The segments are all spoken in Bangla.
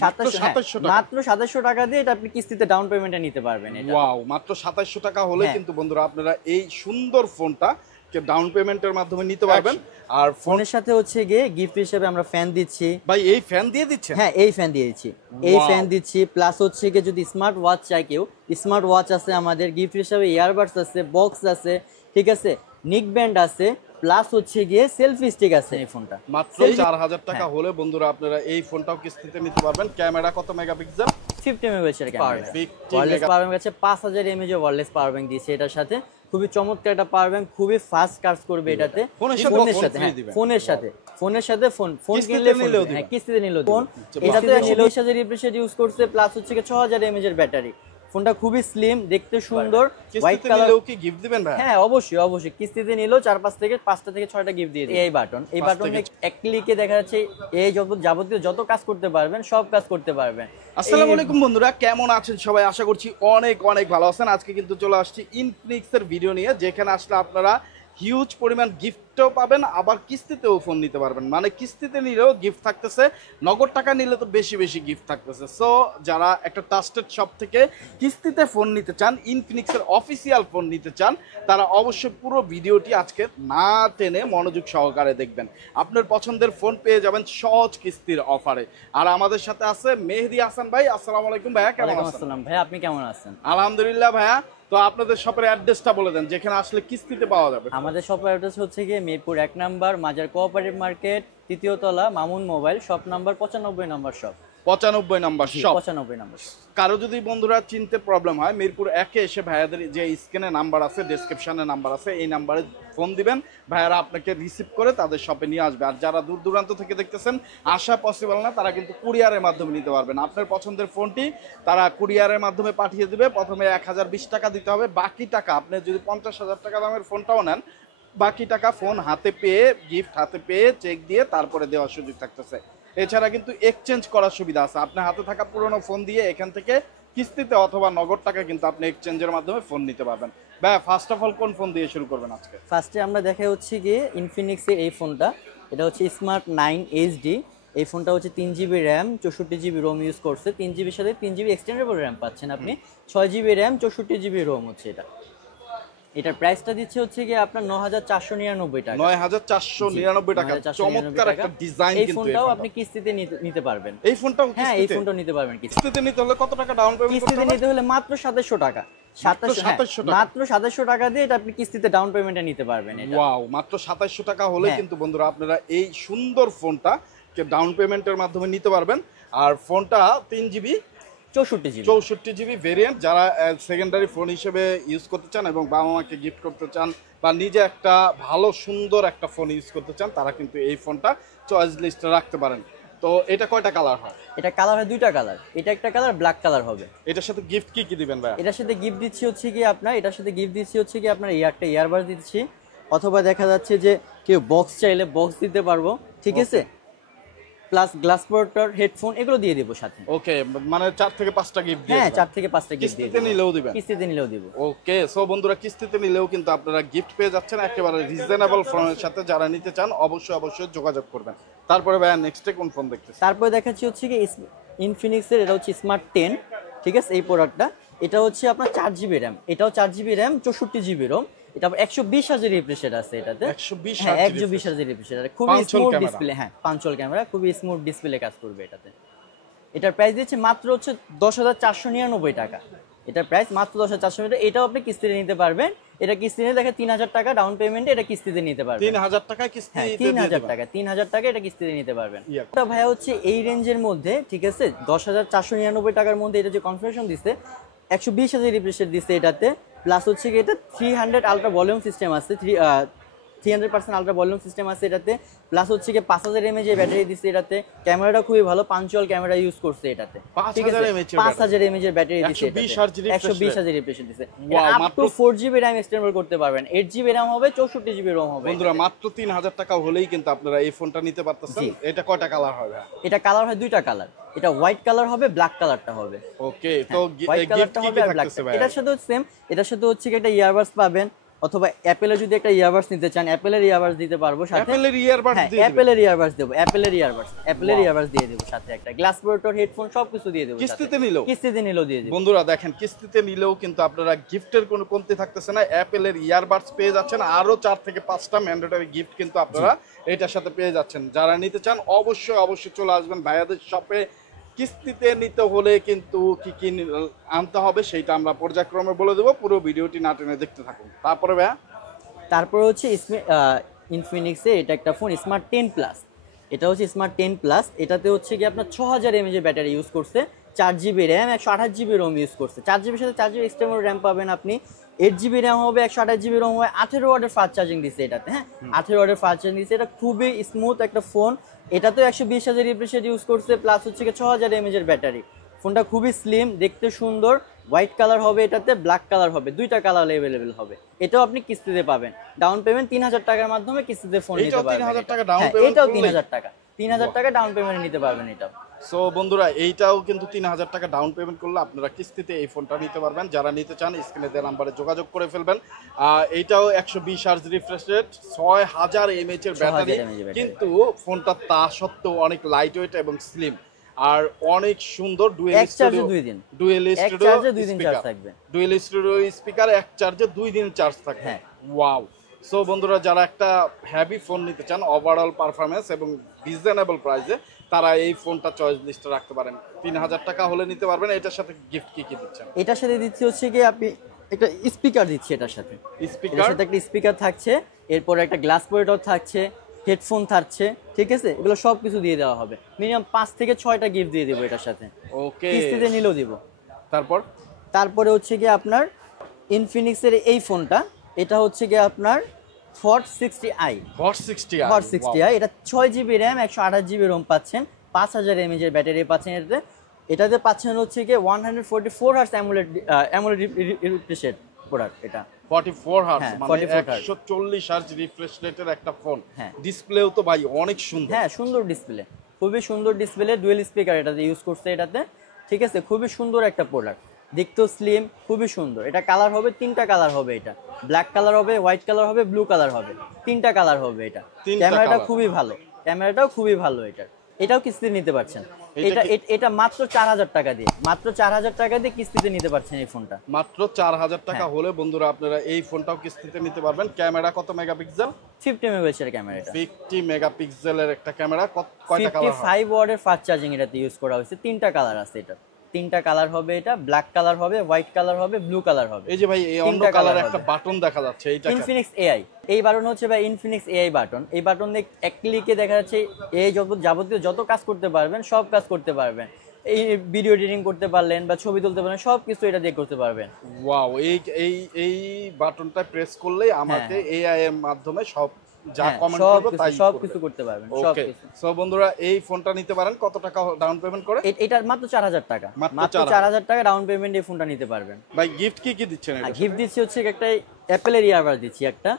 2700 মাত্র 2700 টাকা দিয়ে এটা আপনি কিস্তিতে ডাউন পেমেন্টে নিতে পারবেন। এটা ওয়াও, মাত্র 2700 টাকা হলে কিন্তু বন্ধুরা আপনারা এই সুন্দর ফোনটা ডাউন পেমেন্টের মাধ্যমে নিতে পারবেন। আর ফোনের সাথে হচ্ছে গিয়ে গিফট হিসেবে আমরা ফ্যান দিচ্ছি। ভাই এই ফ্যান দিয়ে দিচ্ছেন? হ্যাঁ, এই ফ্যান দিয়ে দিচ্ছি, এই ফ্যান দিচ্ছি। প্লাস হচ্ছে গিয়ে যদি স্মার্ট ওয়াচ চাই কেউ, স্মার্ট ওয়াচ আছে আমাদের গিফট হিসেবে, ইয়ারবাডস আছে, বক্স আছে, ঠিক আছে, নিক ব্যান্ড আছে, প্লাস হচ্ছে গিয়ে সেলফি স্টিক আছে। এই ফোনটা মাত্র 4000 টাকা হলে বন্ধুরা আপনারা এই ফোনটাও কিস্তিতে নিতে পারবেন। ক্যামেরা কত মেগাপিক্সেল? 50 মেগাপিক্সেলের ক্যামেরা। ওয়্যারলেস পাওয়ার ব্যাংক আছে, 5000 mAh ওয়্যারলেস পাওয়ার ব্যাংক দিয়েছে এটার সাথে। খুবই চমৎকার একটা পাওয়ার ব্যাংক, খুবই ফাস্ট চার্জ করবে এটাতে। ফোনের সাথে ফোনের সাথে ফোন কিনলে হ্যাঁ কিস্তিতে নিলেও ফোন। এটাতে 120,000 রিফ্রেশ ইউজ করছে, প্লাস হচ্ছে 6000 mAh এর ব্যাটারি। ফোনটা খুবই স্লিম, দেখতে সুন্দর, হোয়াইট কালার। কি গিফট দিবেন ভাই? হ্যাঁ অবশ্যই কিস্তিতে নিলেও 5 থেকে 6টা গিফট দিয়ে দিই। এই বাটন এক ক্লিকে দেখা যাচ্ছে এই যাবতীয় যত কাজ করতে পারবেন সব কাজ করতে পারবেন। আসসালামু আলাইকুম বন্ধুরা, কেমন আছেন সবাই? আশা করছি অনেক ভালো আছেন। আজকে কিন্তু চলে আসছি ইনফিনিক্স এর ভিডিও নিয়ে, যেখানে আসলে আপনারা হিউজ পরিমাণ গিফটও পাবেন, আবার কিস্তিতেও ফোন নিতে পারবেন। মানে কিস্তিতে নিলেও গিফট থাকতেছে, নগদ টাকা নিলে তো বেশি গিফট থাকতেছে। সো যারা একটা ট্রাস্টেড শপ থেকে কিস্তিতে ফোন নিতে চান, ইনফিনিক্সের অফিসিয়াল ফোন নিতে চান, তারা অবশ্যই পুরো ভিডিওটি আজকে না টেনে মনোযোগ সহকারে দেখবেন। আপনার পছন্দের ফোন পেয়ে যাবেন সহজ কিস্তির অফারে। আর আমাদের সাথে আছে মেহেদী হাসান ভাই। আসসালামু আলাইকুম ভাইয়া, কেমন আছেন? আসসালাম ভাই, আপনি কেমন আছেন? আলহামদুলিল্লাহ ভাইয়া। তো আপনাদের শপের অ্যাড্রেসটা বলে দেন, যেখানে আসলে কিস্তিতে পাওয়া যাবে। আমাদের শপের অ্যাড্রেস হচ্ছে গিয়ে মিরপুর 1 নাম্বার মাজার কোঅপারেটিভ মার্কেট, 3য় তলা, মামুন মোবাইল শপ নাম্বার 95 নম্বর শপ। 95 নম্বর শপ। 95 নম্বর। কারো যদি বন্ধুরা চিনতে প্রবলেম হয়, মিরপুর 1-এ এসে ভাইয়াদের যে স্ক্রিনে নাম্বার আছে, ডেসক্রিপশনে নাম্বার আছে, এই নাম্বারে ফোন দিবেন, ভাইয়ারা আপনাকে রিসিভ করে তাদের শপে নিয়ে আসবে। আর যারা দূর দূরান্ত থেকে দেখতেছেন, আসা পসিবল না, তারা কিন্তু কুরিয়ারের মাধ্যমে নিতে পারবেন। আপনার পছন্দের ফোনটি তারা কুরিয়ারের মাধ্যমে পাঠিয়ে দিবে। প্রথমে 1020 টাকা দিতে হবে, বাকি টাকা আপনি যদি 50,000 টাকা দামের ফোনটাও নেন, বাকি টাকা ফোন হাতে পেয়ে, গিফট হাতে পেয়ে, চেক দিয়ে তারপরে দেওয়ার সুযোগ থাকতেছে। এছাড়া কিন্তু এক্সচেঞ্জ করার সুবিধা আছে। আপনার হাতে থাকা পুরনো ফোন দিয়ে এখান থেকে কিস্তিতে অথবা নগদ টাকা কিন্তু আপনি এক্সচেঞ্জের মাধ্যমে ফোন নিতে পারবেন। ভাই ফার্স্ট অফ অল কোন ফোন দিয়ে শুরু করবেন আজকে? ফার্স্টে আমরা দেখা হচ্ছে গিয়ে ইনফিনিক্সের এই ফোনটা, এটা হচ্ছে স্মার্ট 9 HD। এই ফোনটা হচ্ছে 3GB RAM 64GB Rome use করছে। 3GB সাথে 3GB এক্সটেন্ডেবল র্যাম পাচ্ছেন আপনি। 6GB র্যাম 64GB রোম হচ্ছে এটা। এটার প্রাইসটা দিচ্ছে হচ্ছে কি আপনার 9499 টাকা। 9499 টাকা। চমৎকার একটা ডিজাইন। কিন্তু এই ফোনটাও আপনি কিস্তিতে নিতে পারবেন। এই ফোনটাও কিস্তিতে? হ্যাঁ, এই ফোনটাও নিতে পারবেন কিস্তিতে। নিতে হলে কত টাকা ডাউন পেমেন্ট করতে হবে? কিস্তিতে নিতে হলে মাত্র 2700 টাকা। 2700 টাকা দিয়ে এটা আপনি কিস্তিতে ডাউন পেমেন্টে নিতে পারবেন। এটা ওয়াও, মাত্র 2700 টাকা হলে কিন্তু বন্ধুরা আপনারা এই সুন্দর ফোনটা ডাউন পেমেন্টের মাধ্যমে নিতে পারবেন। আর ফোনটা 3GB 64GB ভেরিয়েন্ট। যারা সেকেন্ডারি ফোন হিসেবে ইউজ করতে চান এবং বাবা মাকে গিফট করতে চান, বা নিজে একটা ভালো সুন্দর একটা ফোন ইউজ করতে চান, তারা কিন্তু এই ফোনটা চয়েস লিস্টে রাখতে পারেন। তো এটা কয়টা কালার হয়? এটা কালার হয় 2টা কালার। এটা একটা কালার, ব্ল্যাক কালার হবে। এটার সাথে গিফট কি দিবেন ভাই? এটার সাথে গিফট দিচ্ছি হচ্ছে কি আপনার একটা ইয়ারবাড দিচ্ছি, অথবা দেখা যাচ্ছে যে কেউ বক্স চাইলে বক্স দিতে পারবো, ঠিক আছে, প্লাস গ্লাস প্রোটেক্টর, হেডফোন এগুলো দিয়ে দেব সাথে। ওকে, মানে 4 থেকে 5টা গিফট দিয়ে? হ্যাঁ, 4 থেকে 5টা গিফট দিয়ে কিস্তিতে নিলেও দিবেন? কিস্তিতে নিলেও দেব। ওকে, সো বন্ধুরা কিস্তিতে নিলেও কিন্তু আপনারা গিফট পেয়ে যাচ্ছেন একেবারে রিজনেবল ফোনের সাথে। যারা নিতে চান অবশ্যই যোগাযোগ করবেন। তারপরে ভাই নেক্সটে কোন ফোন দেখতেছেন? তারপরে দেখাচ্ছি হচ্ছে কি ইনফিনিক্সের, এটা হচ্ছে স্মার্ট 10, ঠিক আছে। এই প্রোডাক্টটা, এটা হচ্ছে আপনার 4GB র্যাম, এটাও 4GB র্যাম 64GB রোম। এটা 120,000 রিফ্রেশ আছে এটাতে। 120,000 রিফ্রেশ। খুবই স্মুথ ডিসপ্লে। হ্যাঁ, পাঞ্চল ক্যামেরা, খুবই স্মুথ ডিসপ্লে কাজ করবে এটাতে। এটার প্রাইস দিচ্ছে মাত্র হচ্ছে 10,499 টাকা। এটার প্রাইস মাত্র 10,499 টাকা। এটাও আপনি কিস্তিতে নিতে পারবেন। এটা কিস্তিতে দেখে 3000 টাকা ডাউন পেমেন্টে এটা কিস্তিতে নিতে পারবেন। 3000 টাকা কিস্তি? 3000 টাকা এটা কিস্তিতে নিতে পারবেন। এটা ভাইয়া হচ্ছে এই রেঞ্জের মধ্যে, ঠিক আছে, 10,499 টাকার মধ্যে এটা যে কনফিগারেশন দিচ্ছে, 120,000 রিফ্রেশ দিচ্ছে এটাতে। প্লাস হচ্ছে কি এটা 300 আলট্রা ভলিউম সিস্টেম আছে, 300% আলট্রা ভলিউম সিস্টেম আছে এটাতে। প্লাস হচ্ছে কি 5000 mAh ব্যাটারি দিচ্ছে এটাতে। ক্যামেরাটা খুবই ভালো, পাঞ্চুয়াল ক্যামেরা ইউজ করছে এটাতে, ঠিক আছে। 5000 mAh ব্যাটারি দিচ্ছে, 120,000 রিফ্রেশ দিচ্ছে। মাত্র 4GB র্যাম এক্সটেন্ডেবল করতে পারবেন, 8GB র্যাম হবে, 64GB রোম হবে। বন্ধুরা মাত্র 3000 টাকা হলেই কিন্তু আপনারা এই ফোনটা নিতে পারতেছেন। এটা কয়টা কালার হবে? এটা কালার হয় 2টা কালার। এটা হোয়াইট কালার হবে, ব্ল্যাক কালারটা হবে। ওকে, তো হোয়াইট কালারটা হবে আর ব্ল্যাক। এটার সাথে সেম, এটার সাথে হচ্ছে একটা ইয়ারবাডস পাবেন, অথবা অ্যাপেলের যদি একটা ইয়ারবাডস নিতে চান অ্যাপেলের ইয়ারবাডস দিতে পারবো সাথে। অ্যাপেলের ইয়ারবাডস দিয়ে দিবেন? অ্যাপেলের ইয়ারবাডস দেবো, অ্যাপেলের ইয়ারবাডস দিয়ে দেবো সাথে একটা গ্লাস প্রোটেক্টর, হেডফোন সবকিছু দিয়ে দেবো। কিস্তিতে নিলেও? কিস্তিতে নিলেও দিয়ে দেবো। বন্ধুরা দেখেন, কিস্তিতে নিলেও কিন্তু আপনারা গিফটের কোনো কমতি থাকতেছে না। অ্যাপেলের ইয়ারবাডস পেয়ে যাচ্ছেন, আরো 4 থেকে 5টা ম্যান্ডেটরি গিফট কিন্তু আপনারা এটার সাথে পেয়ে যাচ্ছেন। যারা নিতে চান অবশ্যই চলে আসবেন ভাইয়াদের শপে। কিস্তিতে নিতে হলে কিন্তু কি কি আনতে হবে সেটা আমরা পর্যায়ক্রমে বলে দেবো, পুরো ভিডিওটি না টেনে দেখতে থাকুন। তারপরে ভাইয়া, তারপরে হচ্ছে ইনফিনিক্সে এটা একটা ফোন স্মার্ট 10 প্লাস। এটা হচ্ছে স্মার্ট 10 প্লাস। এটাতে হচ্ছে কি আপনার 6000 mAh ব্যাটারি ইউজ করছে, 4GB RAM, 128GB Rome use করছে। 4GB সাথে 4GB এক্সটার্নাল র্যাম পাবেন আপনি। 8GB র্যাম হবে, 128GB রোম হবে, 18 ওয়াটের ফাস্ট চার্জিং দিচ্ছে এটাতে। হ্যাঁ, 18 ওয়াটের ফাস্ট চার্জিং দিচ্ছে। এটা খুবই স্মুথ একটা ফোন। এটাতেও 120,000 রিফ্রেশ রেট ইউজ করছে, প্লাস হচ্ছে কি 6000 mAh ব্যাটারি। ফোনটা খুবই স্লিম, দেখতে সুন্দর। হোয়াইট কালার হবে, এটাতে ব্ল্যাক কালার হবে, দুইটা কালার অ্যাভেলেবেল হবে। এটাও আপনি কিস্তিতে পাবেন। ডাউন পেমেন্ট 3000 টাকার মাধ্যমে কিস্তিতে ফোন নিতে পারবেন। 3000 টাকা ডাউন পেমেন্ট? এটাও 3000 টাকা, 3000 টাকা ডাউন পেমেন্ট নিতে পারবেন এটাও। সো বন্ধুরা, এইটাও কিন্তু 3000 টাকা ডাউন পেমেন্ট করলে আপনারা কিস্তিতে এই ফোনটা নিতে পারবেন। যারা নিতে চান স্ক্রিনে দেওয়া নাম্বারে যোগাযোগ করে ফেলবেন। এইটাও 120 হার্জ রিফ্রেশ রেট, 6000 mAh এর ব্যাটারি, কিন্তু ফোনটা তা সত্ত্বেও অনেক লাইট ওয়েট এবং স্লিম আর অনেক সুন্দর। এক চার্জে 2 দিন, ডুয়েল এক চার্জে 2 দিন চার্জ থাকবে। ডুয়েল স্টুডিও স্পিকার, এক চার্জে 2 দিন চার্জ থাকবে। হ্যাঁ, ওয়াও। সো বন্ধুরা, যারা একটা হেভি ফোন নিতে চান ওভারঅল পারফরম্যান্স এবং রিজনেবল প্রাইসে, তারা এই ফোনটা চয়েস লিস্টে রাখতে পারেন। 3000 টাকা হলে নিতে পারবেন। এটার সাথে গিফট কি কি দিচ্ছেন? এটার সাথে দিচ্ছি হচ্ছে কি আপনি একটা স্পিকার দিচ্ছি, এটার সাথে স্পিকার, সাথে একটা স্পিকার থাকছে, এরপরে একটা গ্লাস প্রোটেক্টর থাকছে, হেডফোন থাকছে, ঠিক আছে? এগুলো সব কিছু দিয়ে দেওয়া হবে। মিনিমাম 5 থেকে 6টা গিফট দিয়ে দেবো এটার সাথে। ওকে, কিস্তিতে নিলেও দিব। তারপরে হচ্ছে কি আপনার ইনফিনিক্সের এই ফোনটা, এটা হচ্ছে কি আপনার হট 60i। এটা 6GB র্যাম, 128GB রোম পাচ্ছেন, 5000 mAh এর ব্যাটারি পাচ্ছেন এটাতে। এটাতে পাচ্ছেন হচ্ছে কি 144 hertz AMOLED refresh rate product. এটা 44 হার্টজ, হ্যাঁ, মানে 44 হার্টজ। 140 হার্টজ রিফ্রেশ রেটের একটা ফোন। হ্যাঁ, ডিসপ্লেও তো ভাই অনেক সুন্দর। হ্যাঁ, সুন্দর ডিসপ্লে, খুবই সুন্দর ডিসপ্লে। ডুয়েল স্পিকার এটাতে ইউজ করছে এটাতে, ঠিক আছে? খুবই সুন্দর একটা প্রোডাক্ট, দেখতেও স্লিম, খুবই সুন্দর। এটা কালার হবে 3টা কালার হবে। এটা ব্ল্যাক কালার হবে, হোয়াইট কালার হবে, ব্লু কালার হবে, 3টা কালার হবে। এটা ক্যামেরাটা খুবই ভালো, ক্যামেরাটাও খুবই ভালো। এটাও কিস্তিতে নিতে পারছেন। এটা মাত্র 4000 টাকা দিয়ে, মাত্র 4000 টাকা দিয়ে কিস্তিতে নিতে পারছেন এই ফোনটা। মাত্র 4000 টাকা হলে বন্ধুরা আপনারা এই ফোনটাও কিস্তিতে নিতে পারবেন। ক্যামেরা কত মেগাপিক্সেল? 50 মেগাপিক্সেলের ক্যামেরা। এটা 50 মেগাপিক্সেলের একটা ক্যামেরা। কয়টা কালার? 55 ওয়াটের ফাস্ট চার্জিং এটাতে ইউজ করা হয়েছে। 3টা কালার আছে এটা, 3টা কালার হবে। এটা ব্ল্যাক কালার হবে, হোয়াইট কালার হবে, ব্লু কালার হবে। এই যে ভাই এই অন্য কালার একটা বাটন দেখা যাচ্ছে, এইটা ইনফিনিক্স এআই। এই বাটন হচ্ছে ভাই ইনফিনিক্স এআই বাটন। এই বাটন দিয়ে এক ক্লিকে দেখা যাচ্ছে এই যাবতীয় যত কাজ করতে পারবেন সব কাজ করতে পারবেন। এই ভিডিও এডিটিং করতে পারলেন বা ছবি তুলতে পারলেন, সব কিছু এটা দিয়ে করতে পারবেন। ওয়াও, এই বাটনটা প্রেস করলেই আমাকে এআই এর মাধ্যমে সব যা কমেন্ট করব তাই সব কিছু করতে পারবেন, সব কিছু। সো বন্ধুরা, এই ফোনটা নিতে পারেন। কত টাকা ডাউন পেমেন্ট করে? এটা মাত্র 4000 টাকা, মাত্র 4000 টাকা ডাউন পেমেন্ট এই ফোনটা নিতে পারবেন। ভাই গিফট কি কি দিচ্ছেন? গিফট দিচ্ছি হচ্ছে একটা অ্যাপেলের ইয়ারবাডস দিচ্ছি একটা,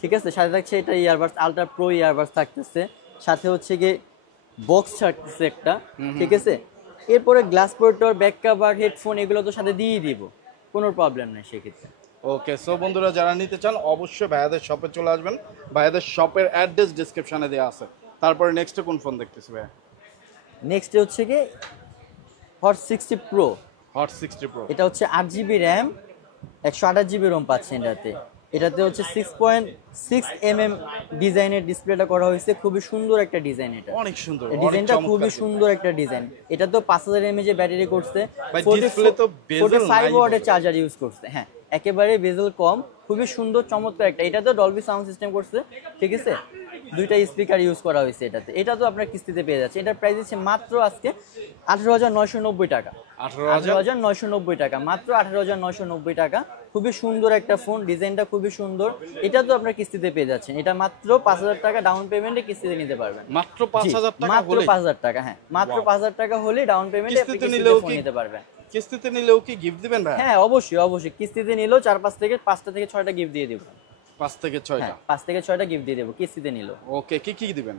ঠিক আছে? সাথে থাকছে এটা ইয়ারবাডস আলট্রা প্রো ইয়ারবাডস থাকতেছে, সাথে হচ্ছে কি বক্স থাকতেছে একটা, ঠিক আছে? এরপরে glass protector, back cover, headphone এগুলো তো সাথে দিয়ে দিব, কোনো প্রবলেম নেই সেক্ষেত্রে। ওকে, সো বন্ধুরা, যারা নিতে চান অবশ্যই ভাইয়াদের শপে চলে আসবেন। ভাইয়াদের শপের অ্যাড্রেস ডেসক্রিপশনে দেওয়া আছে। তারপরে নেক্সটে কোন ফোন দেখতেছি ভাইয়া? নেক্সট হচ্ছে কি হট 60 প্রো। হট 60 প্রো, এটা হচ্ছে 8GB র্যাম, 128GB রোম পাচ্ছেন এটাতে। এটাতে হচ্ছে 6.6 mm ডিজাইনের ডিসপ্লেটা করা হয়েছে, খুবই সুন্দর একটা ডিজাইন। এটা অনেক সুন্দর, ডিজাইনটা খুবই সুন্দর একটা ডিজাইন। এটা তো 5000 mAh ব্যাটারি করছে, ডিসপ্লে তো বেজেল 45 ওয়াটের চার্জার ইউজ করছে। হ্যাঁ, একেবারে বেজেল কম, খুবই সুন্দর চমৎকার একটা। এটা তো ডলবি সাউন্ড সিস্টেম করছে, ঠিক আছে? 2টা স্পিকার ইউজ করা হয়েছে এটাতে। এটা তো আপনার কিস্তিতে পেয়ে যাচ্ছে। এটার প্রাইস হচ্ছে মাত্র আজকে 18990 টাকা। 18990 টাকা, মাত্র 18990 টাকা। খুবই সুন্দর একটা ফোন, ডিজাইনটা খুবই সুন্দর। এটা তো আপনার কিস্তিতে পেয়ে যাচ্ছেন। এটা মাত্র 5000 টাকা ডাউন পেমেন্টে কিস্তিতে নিতে পারবেন। মাত্র 5000 টাকা, মাত্র 5000 টাকা। হ্যাঁ, মাত্র 5000 টাকা হলে ডাউন পেমেন্টে আপনি কিস্তিতে ফোন নিতে পারবেন। কিস্তিতে নিলেও কি গিফট দিবেন ভাই? হ্যাঁ, অবশ্যই কিস্তিতে নিলেও 5টা থেকে 6টা গিফট দিয়ে দেব। 5 থেকে 6টা, 5 থেকে 6টা গিফট দিয়ে দেব কিস্তিতে নিলেও। ওকে, কি কি দিবেন?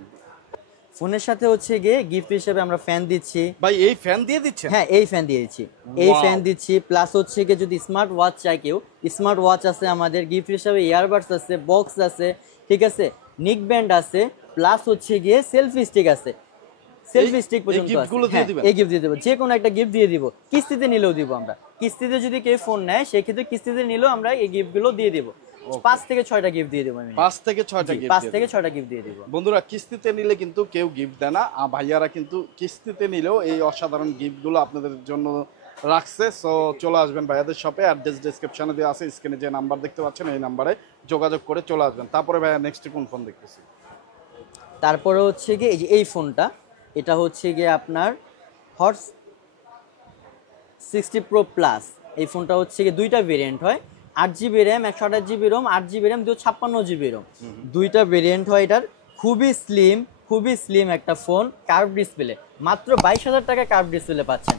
ফোনের সাথে হচ্ছে গিয়ে গিফট হিসেবে আমরা ফ্যান দিচ্ছি। ভাই এই ফ্যান দিয়ে দিচ্ছেন? হ্যাঁ, এই ফ্যান দিয়ে দিচ্ছি, এই ফ্যান দিচ্ছি। প্লাস হচ্ছে গিয়ে যদি স্মার্ট ওয়াচ চাই কেউ, স্মার্ট ওয়াচ আছে আমাদের গিফট হিসেবে, ইয়ারবাডস আছে, বক্স আছে, ঠিক আছে, নিক ব্যান্ড আছে, প্লাস হচ্ছে গিয়ে সেলফি স্টিক আছে, সেলফি স্টিক পর্যন্ত আছে। এই গিফট দিয়ে দেবো, যে কোনো একটা গিফট দিয়ে দিব, কিস্তিতে নিলেও দিব আমরা। কিস্তিতে যদি কেউ ফোন নেয় সেক্ষেত্রে কিস্তিতে নিলেও আমরা এই গিফটগুলো দিয়ে দিব। 5 থেকে 6টা গিফট দিয়ে দেবো আমি। 5 থেকে 6টা গিফট, 5 থেকে 6টা গিফট দিয়ে দিব। বন্ধুরা কিস্তিতে নিলে কিন্তু কেউ গিফট দেয় না, ভাইয়ারা কিন্তু কিস্তিতে নিলেও এই অসাধারণ গিফটগুলো আপনাদের জন্য রাখছে। সো চলে আসবেন ভাইয়াদের শপে, অ্যাড্রেস ডেসক্রিপশনে দেওয়া আছে, স্ক্রিনে যে নাম্বার দেখতে পাচ্ছেন এই নাম্বারে যোগাযোগ করে চলে আসবেন। তারপরে ভাইয়া নেক্সট কোন ফোন দেখতেছি? তারপরে হচ্ছে গিয়ে এই যে এই ফোনটা, এটা হচ্ছে গিয়ে আপনার হটস 60 প্রো প্লাস। এই ফোনটা হচ্ছে গিয়ে দুইটা ভেরিয়েন্ট হয়, 8GB RAM, 128GB ROM, 8GB RAM, 256GB ROM, দুইটা ভেরিয়েন্ট হয় এটার। খুবই স্লিম একটা ফোন, কার্ভ ডিসপ্লে। মাত্র 22,000 টাকা কার্ভ ডিসপ্লে পাচ্ছেন,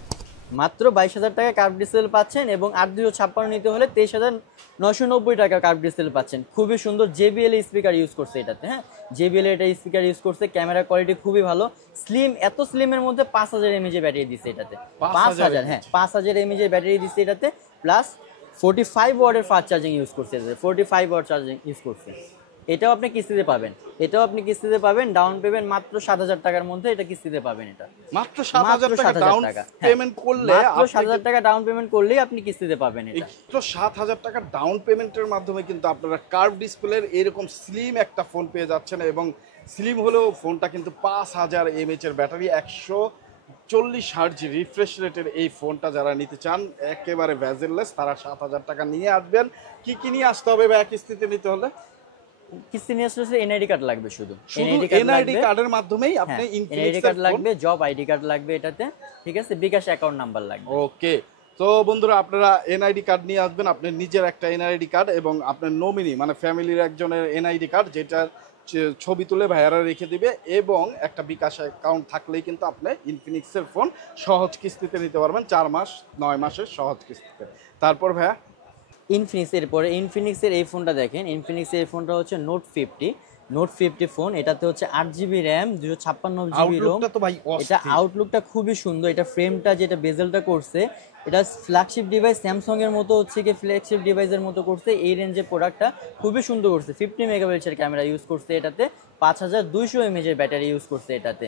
মাত্র 22,000 টাকা কার্ভ ডিসপ্লে পাচ্ছেন। এবং 8/256 নিতে হলে 23,990 টাকা কার্ভ ডিসপ্লে পাচ্ছেন। খুবই সুন্দর JBL স্পিকার ইউজ করছে এটাতে। হ্যাঁ, JBL এটা স্পিকার ইউজ করছে। ক্যামেরা কোয়ালিটি খুবই ভালো, স্লিম। এত স্লিমের মধ্যে 5000 mAh ব্যাটারি দিচ্ছে এটাতে। 5000, হ্যাঁ 5000 mAh ব্যাটারি দিচ্ছে এটাতে। প্লাস 45 ওয়াটের ফাস্ট চার্জিং ইউজ করছে, 45 ওয়াট চার্জিং ইউজ করছে। এটাও আপনি কিস্তিতে পাবেন, ডাউন পেমেন্ট মাত্র 7,000 টাকার মধ্যে এটা কিস্তিতে পাবেন। এটা মাত্র 7,000 টাকা ডাউন পেমেন্ট করলে, মাত্র 7,000 টাকা ডাউন পেমেন্ট করলেই আপনি কিস্তিতে পাবেন। এটা তো 7,000 টাকা ডাউন পেমেন্টের মাধ্যমে কিন্তু আপনারা কার্ভ ডিসপ্লের এরকম স্লিম একটা ফোন পেয়ে যাচ্ছেন। এবং স্লিম হলেও ফোনটা কিন্তু 5000 mAh এর ব্যাটারি, 140 হার্জ রিফ্রেশ রেটের এই ফোনটা যারা নিতে চান একেবারে ভ্যাজেললেস, তারা 7,000 টাকা নিয়ে আসবেন। কি নিয়ে আসতে হবে বা কিস্তিতে নিতে হলে? কিস্তি নিয়ে আসলে এনআইডি কার্ড লাগবে, শুধু এনআইডি কার্ডের মাধ্যমেই আপনি এনআইডি কার্ড লাগবে, জব আইডি কার্ড লাগবে এটাতে, ঠিক আছে, বিকাশ অ্যাকাউন্ট নাম্বার লাগবে। ওকে, তো বন্ধুরা আপনারা এনআইডি কার্ড নিয়ে আসবেন, আপনার নিজের একটা এনআইডি কার্ড এবং আপনার নমিনি মানে ফ্যামিলির একজনের এনআইডি কার্ড, যেটার ছবি তুলে ভাইয়ারা রেখে দিবে, এবং একটা বিকাশ অ্যাকাউন্ট থাকলেই কিন্তু আপনি ইনফিনিক্সের ফোন সহজ কিস্তিতে নিতে পারবেন, 4 মাস 9 মাসের সহজ কিস্তিতে। তারপর ভাইয়া ইনফিনিক্সের পরে ইনফিনিক্সের এই ফোনটা দেখেন, ইনফিনিক্সের এই ফোনটা হচ্ছে নোট 50 ফোন। এটাতে হচ্ছে 8GB র্যাম, 256GB রোম। এটা আউটলুকটা খুবই সুন্দর, এটা ফ্রেমটা যেটা বেজেলটা করছে, এটা ফ্ল্যাগশিপ ডিভাইস স্যামসাং এর মতো হচ্ছে কি ফ্ল্যাগশিপ ডিভাইসের মতো করছে। এই রেঞ্জের প্রোডাক্টটা খুবই সুন্দর করছে। 50 মেগাপিক্সেলের ক্যামেরা ইউজ করছে এটাতে, 5200 mAh এর ব্যাটারি ইউজ করছে এটাতে।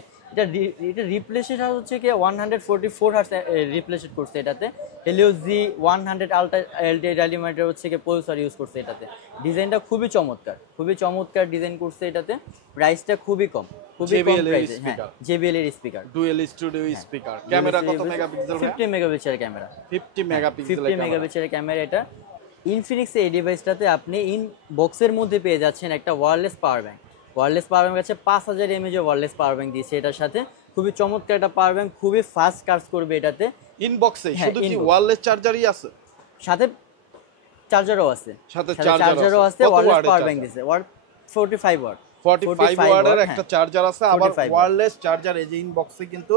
এটা রিপ্লেসেড হচ্ছে কি 144 হার্টজ রিপ্লেসেড করছে এটাতে। হেলিওস G100 আলট্রা এলটিডি ডাইনামাইটার হচ্ছে কি প্রসেসর ইউজ করছে এটাতে। ডিজাইনটা খুবই চমৎকার ডিজাইন করছে এটাতে। প্রাইসটা খুবই কম, খুবই কম প্রাইসে। হ্যাঁ, JBL এর speaker, dual studio speaker. Camera কত মেগাপিক্সেল? 50 মেগাপিক্সেলের ক্যামেরা, 50 মেগাপিক্সেলের ক্যামেরা এটা। ইনফিনিক্স এই ডিভাইসটাতে আপনি বক্সের মধ্যে পেয়ে যাচ্ছেন একটা ওয়্যারলেস পাওয়ার ব্যাংক। আছে 5000 mAh ওয়্যারলেস পাওয়ার ব্যাংক দিয়েছে এটার সাথে। খুবই চমৎকার একটা পাওয়ার ব্যাংক, খুবই ফাস্ট কাজ করবে এটাতে। ইনবক্সে শুধু কি ওয়্যারলেস চার্জারই আছে? সাথে চার্জারও আছে, ওয়্যারলেস পাওয়ার ব্যাংক দিয়েছে, 45 ওয়াট 45 ওয়াটের একটা চার্জার আছে, আবার ওয়্যারলেস চার্জার এই যে ইনবক্সে কিন্তু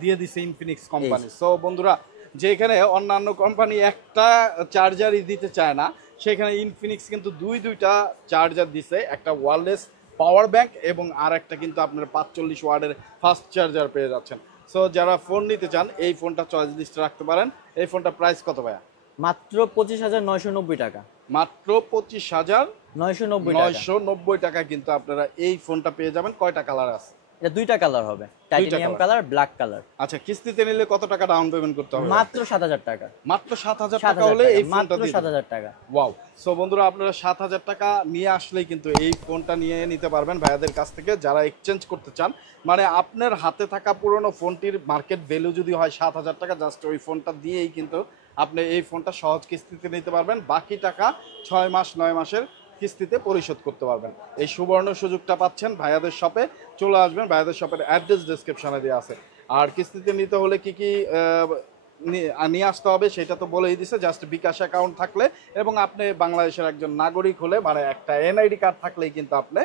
দিয়ে দিছে ইনফিনিক্স কোম্পানি। সো বন্ধুরা, যেখানে অন্যান্য কোম্পানি একটা চার্জারই দিতে চায় না, সেখানে ইনফিনিক্স কিন্তু দুইটা চার্জার দিছে, একটা ওয়্যারলেস পাওয়ার ব্যাংক এবং আর একটা কিন্তু আপনার 45 ওয়াটের ফাস্ট চার্জার পেয়ে যাচ্ছেন। সো যারা ফোন নিতে চান এই ফোনটা চয়েস লিস্টে রাখতে পারেন। এই ফোনটা প্রাইস কত ভাইয়া? মাত্র 25,990 টাকা, মাত্র 25,990 টাকা কিন্তু আপনারা এই ফোনটা পেয়ে যাবেন। কয়টা কালার আছে? এটা দুইটা কালার হবে, টাইটানিয়াম কালার, ব্ল্যাক কালার। আচ্ছা, কিস্তিতে নিলে কত টাকা ডাউন পেমেন্ট করতে হবে? মাত্র 7,000 টাকা, মাত্র 7,000 টাকা হলে এই ফোনটা মাত্র 7,000 টাকা। ওয়াও। সো বন্ধুরা, আপনারা 7,000 টাকা নিয়ে আসলেই কিন্তু এই ফোনটা নিয়ে নিতে পারবেন ভাইয়াদের কাছ থেকে, যারা এক্সচেঞ্জ করতে চান। মানে আপনার হাতে থাকা পুরনো ফোনটির মার্কেট ভ্যালু যদি হয় 7,000 টাকা, জাস্ট ওই ফোনটা দিয়েই কিন্তু আপনি এই ফোনটা সহজ কিস্তিতে নিতে পারবেন। বাকি টাকা 6 মাস 9 মাসের কিস্তিতে পরিশোধ করতে পারবেন। এই সুবর্ণ সুযোগটা পাচ্ছেন ভাইয়াদের শপে। চলে আসবেন, ভাইয়াদের শপের অ্যাড্রেস ডেসক্রিপশনে দেওয়া আছে। আর কিস্তিতে নিতে হলে কি নিয়ে আসতে হবে সেটা তো বলেই দিছে। জাস্ট বিকাশ অ্যাকাউন্ট থাকলে এবং আপনি বাংলাদেশের একজন নাগরিক হলে, মানে একটা এনআইডি কার্ড থাকলেই কিন্তু আপনি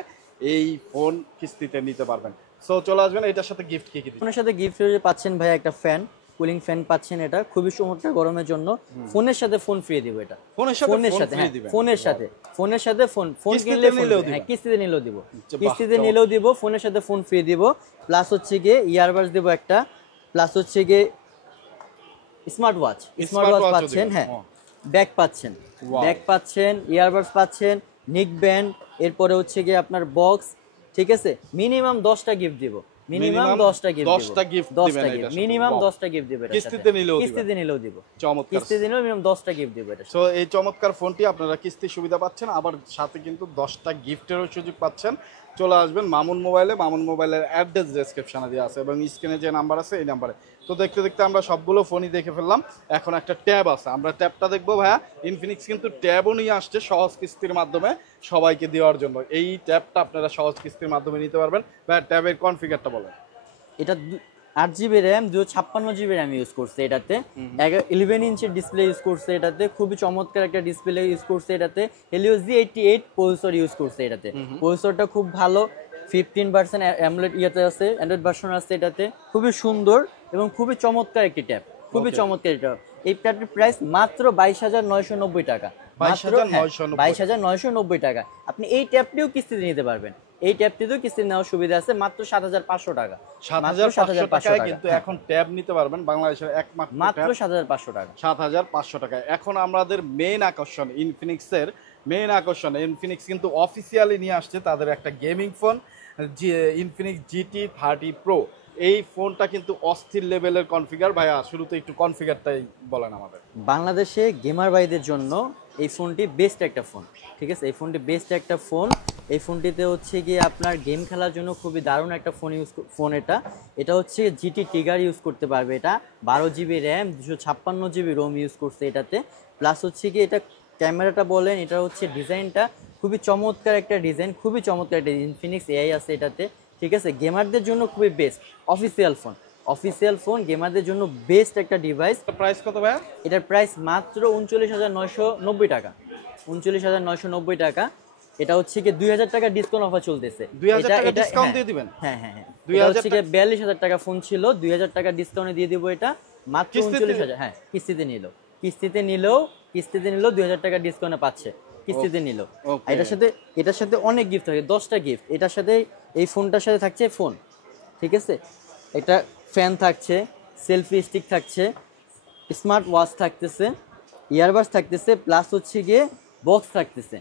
এই ফোন কিস্তিতে নিতে পারবেন। সো চলে আসবেন। এটার সাথে গিফট কি দিচ্ছেন? ফোনের সাথে গিফট পাচ্ছেন ভাই একটা ফ্যান, কুলিং ফ্যান পাচ্ছেন। এটা খুবই চমৎকার গরমের জন্য। ফোনের সাথে ফোন ফ্রি দিব। এটা ফোনের সাথে ফোনের সাথে ফোন কিনলে কিস্তিতে নিলেও দিব, ফোনের সাথে ফোন ফ্রি দিব। প্লাস হচ্ছে গিয়ে ইয়ারবাডস দেবো একটা, প্লাস হচ্ছে গিয়ে স্মার্ট ওয়াচ পাচ্ছেন, হ্যাঁ ব্যাগ পাচ্ছেন, ব্যাগ পাচ্ছেন, ইয়ারবাডস পাচ্ছেন, নিক ব্যান্ড, এরপরে হচ্ছে গিয়ে আপনার বক্স, ঠিক আছে। মিনিমাম 10টা গিফট দিব, মিনিমাম 10টা গিফট, 10টা গিফট দিবেন, এটা মিনিমাম 10টা গিফট দিব, কিস্তিতে নিলেও দিব, চমৎকার, কিস্তিতে নিলেও মিনিমাম 10টা গিফট দিব এটা। সো এই চমৎকার ফোনটি আপনারা কিস্তির সুবিধা পাচ্ছেন, আবার সাথে কিন্তু 10টা গিফটেরও সুযোগ পাচ্ছেন। চলে আসবেন মামুন মোবাইলে, মামুন মোবাইলের অ্যাড্রেস ডেসক্রিপশনে দেওয়া আছে এবং স্ক্রিনে যে নাম্বার আছে এই নাম্বারে। তো দেখতে দেখতে আমরা সবগুলো ফোনই দেখে ফেললাম, এখন একটা ট্যাব আছে, আমরা ট্যাবটা দেখবো। ভাইয়া ইনফিনিক্স কিন্তু ট্যাবও নিয়ে আসছে সহজ কিস্তির মাধ্যমে সবাইকে দেওয়ার জন্য। এই ট্যাবটা আপনারা সহজ কিস্তির মাধ্যমে নিতে পারবেন। ভাইয়া ট্যাবের কনফিগারটা বলেন। এটা 8GB RAM 256GB RAM use করছে এটাতে, 11 ইঞ্চের ডিসপ্লে ইউজ করছে এটাতে, খুবই চমৎকার একটা ডিসপ্লে ইউজ করছে এটাতে, Helio G88 প্রসেসর ইউজ করছে এটাতে, প্রসেসরটা খুব ভালো, 15% অ্যামোলেড ইয়েতে আছে, অ্যান্ড্রয়েড ভার্সন আছে এটাতে, খুবই সুন্দর এবং খুবই চমৎকার একটি ট্যাব, খুবই চমৎকার এটা। এই ট্যাবটির প্রাইস মাত্র 22,990 টাকা, 22,990 টাকা। আপনি এই ট্যাবটিও কিস্তিতে নিতে পারবেন, এই ট্যাবটিতেও কিস্তি নেওয়ার সুবিধা আছে, মাত্র 7,500 টাকা, 7,500 টাকায় কিন্তু এখন ট্যাব নিতে পারবেন বাংলাদেশের একমাত্র, মাত্র 7,500 টাকা, 7,500 টাকায়। এখন আমাদের মেইন আকর্ষণ ইনফিনিক্সের, মেইন আকর্ষণ ইনফিনিক্স কিন্তু অফিসিয়ালি নিয়ে আসছে তাদের একটা gaming phone, Infinix GT30 Pro। এই ফোনটা কিন্তু অস্থির লেভেলের কনফিগার। ভাইয়া শুরুতে একটু কনফিগারটাই বলেন আমাদের। বাংলাদেশে গেমার ভাইদের জন্য এই ফোনটি বেস্ট একটা ফোন, ঠিক আছে, এই ফোনটি বেস্ট একটা ফোন। এই ফোনটিতে হচ্ছে গিয়ে আপনার গেম খেলার জন্য খুবই দারুণ একটা ফোন এটা হচ্ছে GT Tiger ইউজ করতে পারবে, এটা 12GB RAM 256GB ROM use করছে এটাতে। প্লাস হচ্ছে কি এটা ক্যামেরাটা বলেন, এটা হচ্ছে ডিজাইনটা খুবই চমৎকার একটা ডিজাইন, খুবই চমৎকার একটা ইনফিনিক্স AI আছে এটাতে, ঠিক আছে। গেমারদের জন্য খুবই বেস্ট অফিসিয়াল ফোন গেমারদের জন্য বেস্ট একটা ডিভাইস। প্রাইস কত ভাইয়া? এটার প্রাইস মাত্র 39,990 টাকা, 39,990 টাকা। এটা হচ্ছে কি 2,000 টাকা ডিসকাউন্ট অফার চলতেছে, 2,000 টাকা ডিসকাউন্ট দিয়ে দিবেন? হ্যাঁ, এটা হচ্ছে কি 42,000 টাকা ফোন ছিল, 2,000 টাকা ডিসকাউন্টে দিয়ে দিব এটা মাত্র 39,000। হ্যাঁ, কিস্তিতে নিলেও 2,000 টাকা ডিসকাউন্টে পাচ্ছে, কিস্তিতে নিল। এটার সাথে অনেক গিফট থাকে, 10টা গিফট এটার সাথে, এই ফোনটার সাথে থাকছে ফোন, ঠিক আছে, এটা ফ্যান থাকছে, সেলফি স্টিক থাকছে, স্মার্ট ওয়াচ থাকতেছে, ইয়ারবাডস থাকতেছে, প্লাস হচ্ছে গিয়ে বক্স থাকতেছে।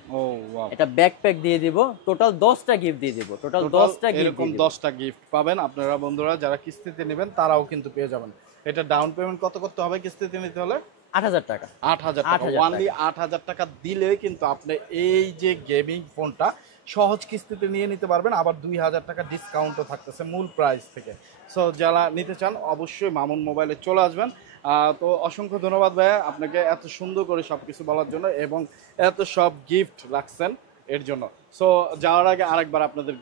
এটা ব্যাকপ্যাক দিয়ে দিব, টোটাল 10টা গিফট দিয়ে দিব, টোটাল 10টা গিফট, এরকম 10টা গিফট পাবেন আপনারা বন্ধুরা যারা কিস্তিতে নেবেন, তারাও কিন্তু পেয়ে যাবেন। এটা ডাউন পেমেন্ট কত করতে হবে কিস্তিতে নিতে হলে? 8,000 টাকা, 8,000 টাকা, ওনলি 8,000 টাকা দিলে কিন্তু আপনি এই যে গেমিং ফোনটা সহজ কিস্তিতে নিয়ে নিতে পারবেন, আবার 2,000 টাকা ডিসকাউন্টও থাকতেছে মূল প্রাইস থেকে। সো যারা নিতে চান অবশ্যই মামুন মোবাইলে চলে আসবেন। তো অসংখ্য ধন্যবাদ ভাইয়া আপনাকে এত সুন্দর করে সব কিছু বলার জন্য এবং এত সব গিফট রাখছেন এর জন্য। সো যাওয়ার আগে আরেকবার আপনাদের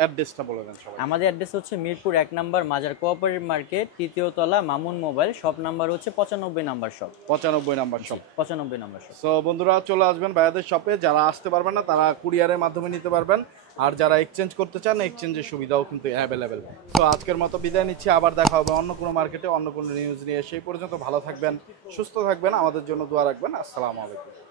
অ্যাড্রেসটা বলে দেন সবাই। আমাদের অ্যাড্রেস হচ্ছে মিরপুর 1 নম্বর মাজার কোঅপারেটিভ মার্কেট, 3য় তলা, মামুন মোবাইল, শপ নাম্বার হচ্ছে 95 নম্বর শপ, 95 নম্বর শপ। সো বন্ধুরা চলে আসবেন ভাইয়াদের শপে, যারা আসতে পারবেন না তারা কুরিয়ারের মাধ্যমে নিতে পারবেন, আর যারা এক্সচেঞ্জ করতে চান এক্সচেঞ্জের সুবিধাও কিন্তু অ্যাভেলেবেল। তো আজকের মতো বিদায় নিচ্ছি, আবার দেখা হবে অন্য কোনো মার্কেটে অন্য কোনো নিউজ নিয়ে। সেই পর্যন্ত ভালো থাকবেন, সুস্থ থাকবেন, আমাদের জন্য দোয়া রাখবেন। আসসালামু আলাইকুম।